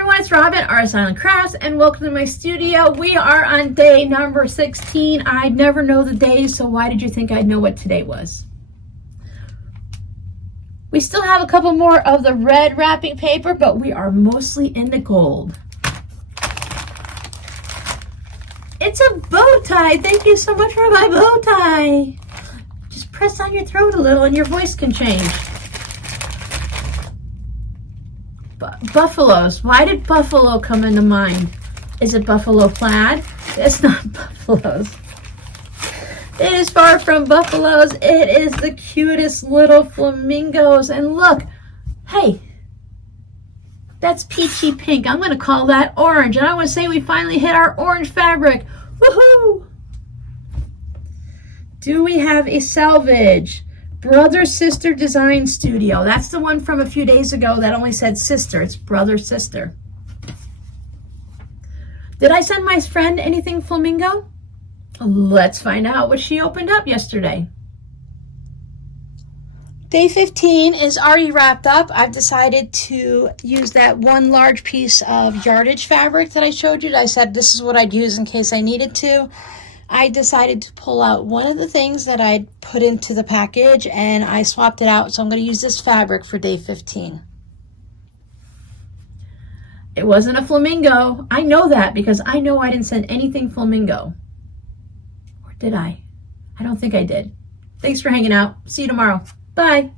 everyone, it's Robin, Artist Island Crafts, and welcome to my studio. We are on day number 16. I never know the days, so why did you think I'd know what today was? We still have a couple more of the red wrapping paper, but we are mostly into gold. It's a bow tie. Thank you so much for my bow tie. Just press on your throat a little and your voice can change. Buffaloes. Why did buffalo come into mind? Is it buffalo plaid? It's not buffaloes. It is far from buffaloes. It is the cutest little flamingos. And look, hey, that's peachy pink. I'm going to call that orange. And I want to say we finally hit our orange fabric. Woohoo! Do we have a salvage? Brother Sister Design Studio. That's the one from a few days ago that only said sister. It's brother sister. Did I send my friend anything flamingo? Let's find out what she opened up yesterday. Day 15 is already wrapped up. I've decided to use that one large piece of yardage fabric that I showed you. I said this is what I'd use in case I needed to. I decided to pull out one of the things that I'd put into the package and I swapped it out. So I'm going to use this fabric for day 15. It wasn't a flamingo. I know that because I know I didn't send anything flamingo. Or did I? I don't think I did. Thanks for hanging out. See you tomorrow. Bye.